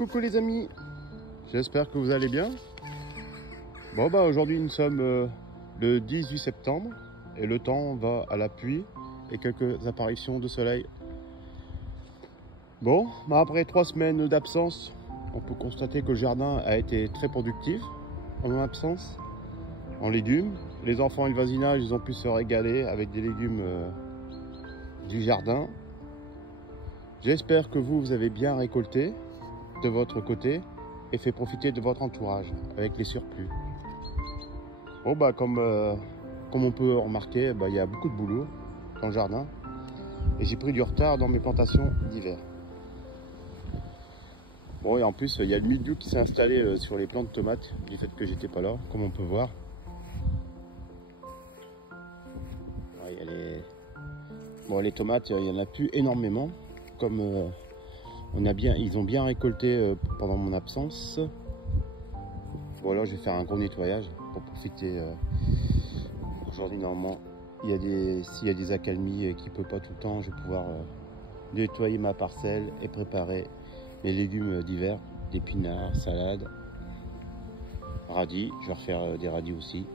Coucou les amis, j'espère que vous allez bien. Bon bah aujourd'hui nous sommes le 18 septembre et le temps va à la pluie et quelques apparitions de soleil. Bon, bah après 3 semaines d'absence, on peut constater que le jardin a été très productif en mon absence, en légumes. Les enfants et le voisinage, ils ont pu se régaler avec des légumes du jardin. J'espère que vous avez bien récolté de votre côté et fait profiter de votre entourage avec les surplus. Bon bah comme on peut remarquer, il y a beaucoup de boulot dans le jardin et j'ai pris du retard dans mes plantations d'hiver. Bon et en plus il y a le mildiou qui s'est installé sur les plants de tomates du fait que j'étais pas là, comme on peut voir. Ouais, bon, les tomates, il y en a plus énormément, comme ils ont bien récolté pendant mon absence. Bon là je vais faire un gros nettoyage pour profiter. Aujourd'hui normalement s'il y a des accalmies qui ne peut pas tout le temps, je vais pouvoir nettoyer ma parcelle et préparer les légumes d'hiver, d'épinards, salades, radis. Je vais refaire des radis aussi.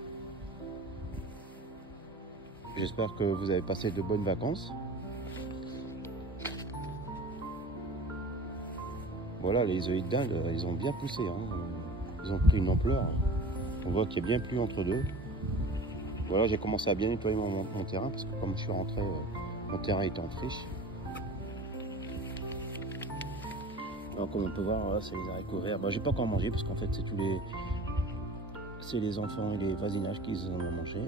J'espère que vous avez passé de bonnes vacances. Voilà, les œillets d'Inde, ils ont bien poussé, hein. Ils ont pris une ampleur. On voit qu'il y a bien plus entre deux. Voilà, j'ai commencé à bien nettoyer mon terrain parce que comme je suis rentré, mon terrain était en friche. Alors, comme on peut voir, voilà, c'est les haricots verts. J'ai pas encore mangé parce qu'en fait c'est les enfants et les voisinages qui en ont mangé.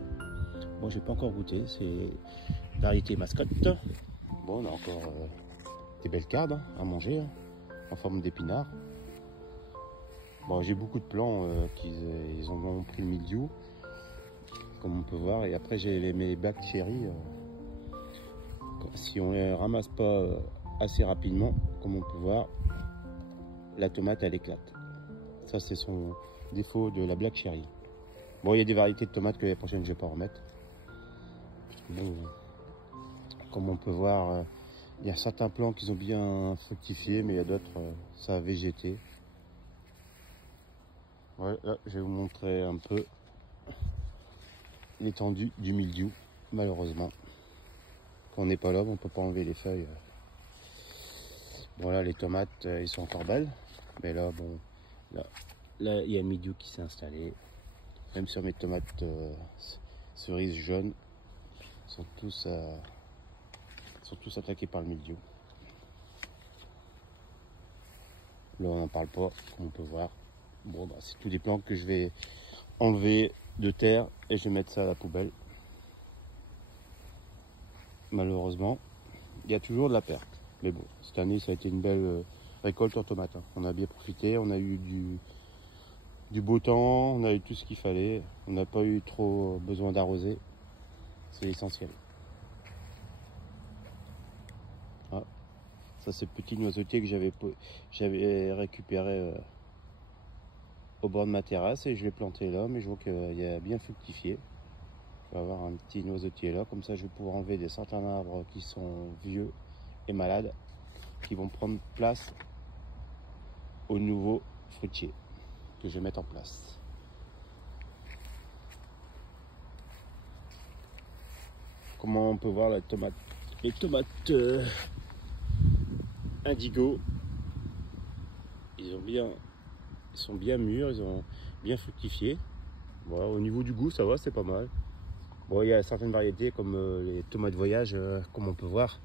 Bon, j'ai pas encore goûté, c'est variété mascotte. Bon, on a encore des belles cardes à manger, hein, en forme d'épinards. Bon, j'ai beaucoup de plants ils ont pris le mildiou, comme on peut voir, et après j'ai mes black cherry. Si on les ramasse pas assez rapidement, comme on peut voir, la tomate elle éclate. Ça c'est son défaut de la black cherry. Bon, il y a des variétés de tomates que l'année prochaine je vais pas remettre. Bon, comme on peut voir, il y a certains plants qui ont bien fructifié, mais il y a d'autres, ça a végété. Ouais, là, je vais vous montrer un peu l'étendue du mildiou, malheureusement. Quand on n'est pas là, on ne peut pas enlever les feuilles. Bon là, les tomates, ils sont encore belles. Mais là, bon, là, il y a le mildiou qui s'est installé. Même sur mes tomates cerises jaunes, sont tous attaqués par le mildiou. Là, on n'en parle pas, comme on peut voir. Bon, c'est tous des plants que je vais enlever de terre et je vais mettre ça à la poubelle. Malheureusement, il y a toujours de la perte. Mais bon, cette année, ça a été une belle récolte en tomates, hein. On a bien profité, on a eu du beau temps, on a eu tout ce qu'il fallait. On n'a pas eu trop besoin d'arroser. C'est l'essentiel. Ah, ça, c'est le petit noisetier que j'avais récupéré au bord de ma terrasse et je l'ai planté là, mais je vois qu'il a bien fructifié. Je vais avoir un petit noisetier là, comme ça je vais pouvoir enlever certains arbres qui sont vieux et malades, qui vont prendre place au nouveau fruitier que je vais mettre en place. Comment on peut voir les tomates indigo, ils sont bien mûrs, ils ont bien fructifié. Voilà, au niveau du goût, ça va, c'est pas mal. Bon, il y a certaines variétés comme les tomates voyage, comme on peut voir.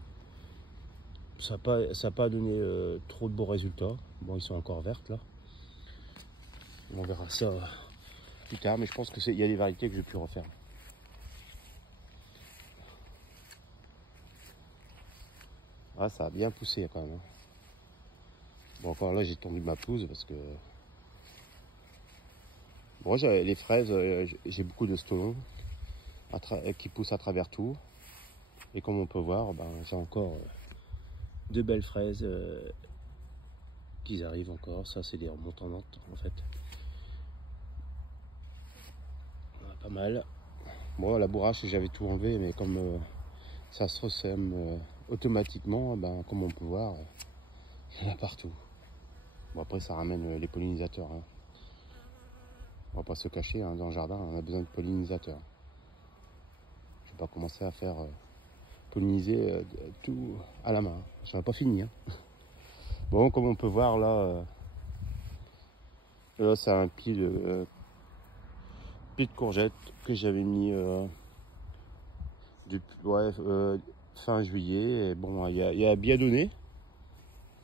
Ça n'a pas donné trop de bons résultats. Bon, ils sont encore vertes là. On verra ça plus tard, mais je pense qu'il y a des variétés que je vais plus refaire. Ah, ça a bien poussé quand même. Bon, encore là, j'ai tendu ma pelouse parce que... Bon, les fraises, j'ai beaucoup de stolons qui poussent à travers tout. Et comme on peut voir, j'ai encore de belles fraises qui arrivent encore. Ça, c'est des remontantes en fait. Voilà, pas mal. Bon, la bourrache, j'avais tout enlevé, mais comme ça se ressème automatiquement, comme on peut voir, il y en a partout. Bon, après, ça ramène les pollinisateurs. Hein. On va pas se cacher, hein, dans le jardin, on a besoin de pollinisateurs. Je vais pas commencer à faire polliniser tout à la main. Ça n'a pas fini. Hein. Bon, comme on peut voir là, là c'est un pied de courgette que j'avais mis depuis fin juillet. Et bon, il a bien donné.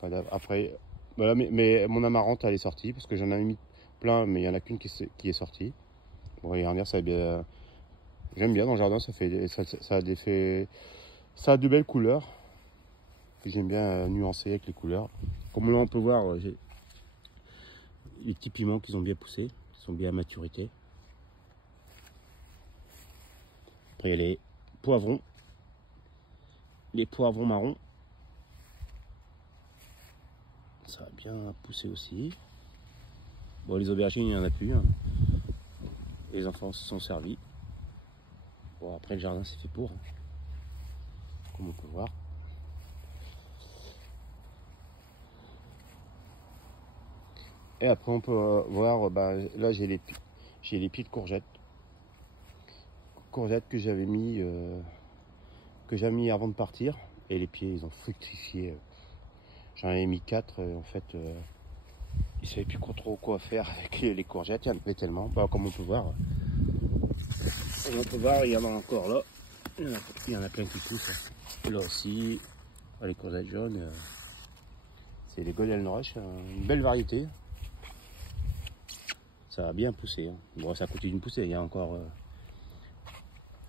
Enfin, après, voilà, mais mon amarante elle est sortie parce que j'en avais mis plein, mais il n'y en a qu'une qui est sortie. Bon, et dernière, ça bien. J'aime bien dans le jardin, ça a de belles couleurs. J'aime bien nuancer avec les couleurs. Comme là on peut voir, j'ai les petits piments qui ont bien poussé, qui sont bien à maturité. Après il y a les poivrons marrons. Ça a bien poussé aussi. Bon, les aubergines, il n'y en a plus. Hein. Les enfants se sont servis. Bon, après le jardin c'est fait pour, hein, comme on peut voir. Et après on peut voir, là j'ai les pieds de courgettes. Courgettes que j'avais mis avant de partir. Et les pieds ils ont fructifié. J'en avais mis 4, en fait ils ne savaient plus trop quoi faire avec les courgettes, il y en avait tellement. Comme on peut voir, il y en a encore là. Il y en a plein qui poussent. Là aussi, les courgettes jaunes, c'est les Golden Rush, une belle variété. Ça a bien poussé. Hein. Bon, ça continue de pousser. Il y a encore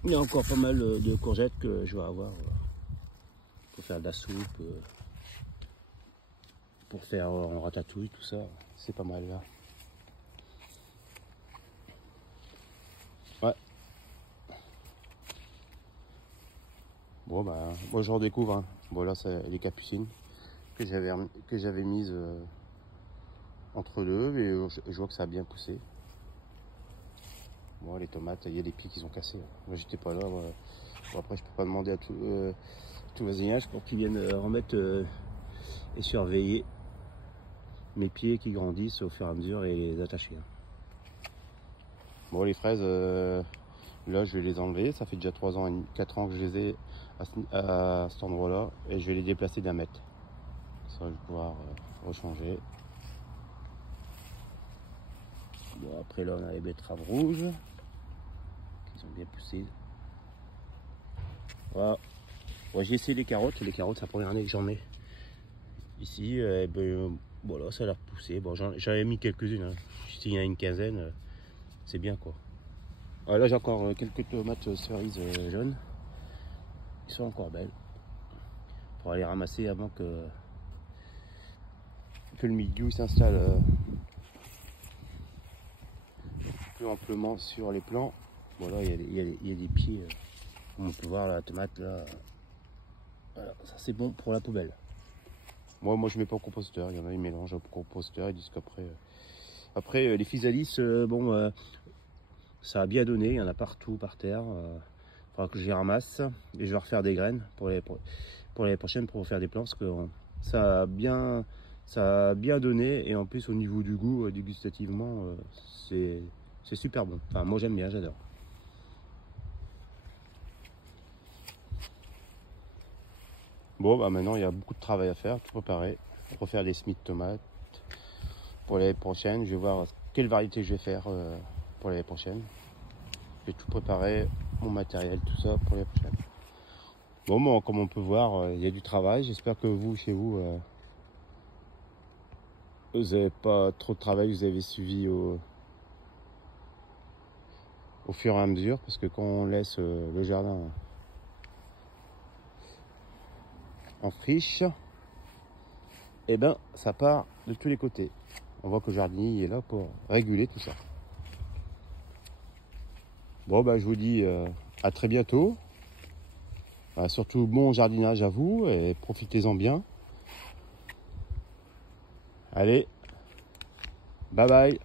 pas mal de courgettes que je vais avoir pour faire de la soupe, pour faire en ratatouille, tout ça. C'est pas mal là. Ouais. Bon, moi je redécouvre. Hein. Bon, là, c'est les capucines que j'avais mises entre deux, et je vois que ça a bien poussé. Bon, les tomates, il y a des pieds qui ont cassé. Moi, j'étais pas là. Bon, après, je peux pas demander à tout voisinage pour qu'ils viennent remettre et surveiller mes pieds qui grandissent au fur et à mesure et les attacher. Bon, les fraises, là, je vais les enlever. Ça fait déjà 3 ans, 4 ans que je les ai à cet endroit-là, et je vais les déplacer d'un mètre. Ça, je vais pouvoir rechanger. Bon, après là on a les betteraves rouges qui sont bien poussées. Voilà. Bon, j'ai essayé les carottes. Les carottes, c'est la première année que j'en mets ici. Voilà, ça a l'air poussé. Bon, j'avais mis quelques-unes. Hein. Il y en a une quinzaine, c'est bien quoi. Là j'ai encore quelques tomates cerises jaunes. Ils sont encore belles. Pour aller ramasser avant que le mildiou s'installe plus amplement sur les plants. Voilà, il y a des pieds, comme on peut voir la tomate là. Voilà, ça c'est bon pour la poubelle. Moi je mets pas au composteur. Il y en a, ils mélangent au composteur, ils disent qu'après après les physalis, ça a bien donné, il y en a partout par terre. Il faudra que je les ramasse et je vais refaire des graines pour l'année prochaine pour faire des plants, parce que ça a bien donné, et en plus au niveau du goût, dégustativement, c'est super bon. Enfin, moi j'aime bien, j'adore. Bon, maintenant il y a beaucoup de travail à faire, tout préparer, refaire des semis de tomates pour l'année prochaine. Je vais voir quelle variété je vais faire pour l'année prochaine. Je vais tout préparer, mon matériel, tout ça pour l'année prochaine. Bon, comme on peut voir, il y a du travail. J'espère que vous, chez vous, vous n'avez pas trop de travail, vous avez suivi au fur et à mesure, parce que quand on laisse le jardin en friche, et ben ça part de tous les côtés. On voit que le jardinier est là pour réguler tout ça. Bon, je vous dis à très bientôt. Surtout bon jardinage à vous, et profitez-en bien. Allez, bye bye.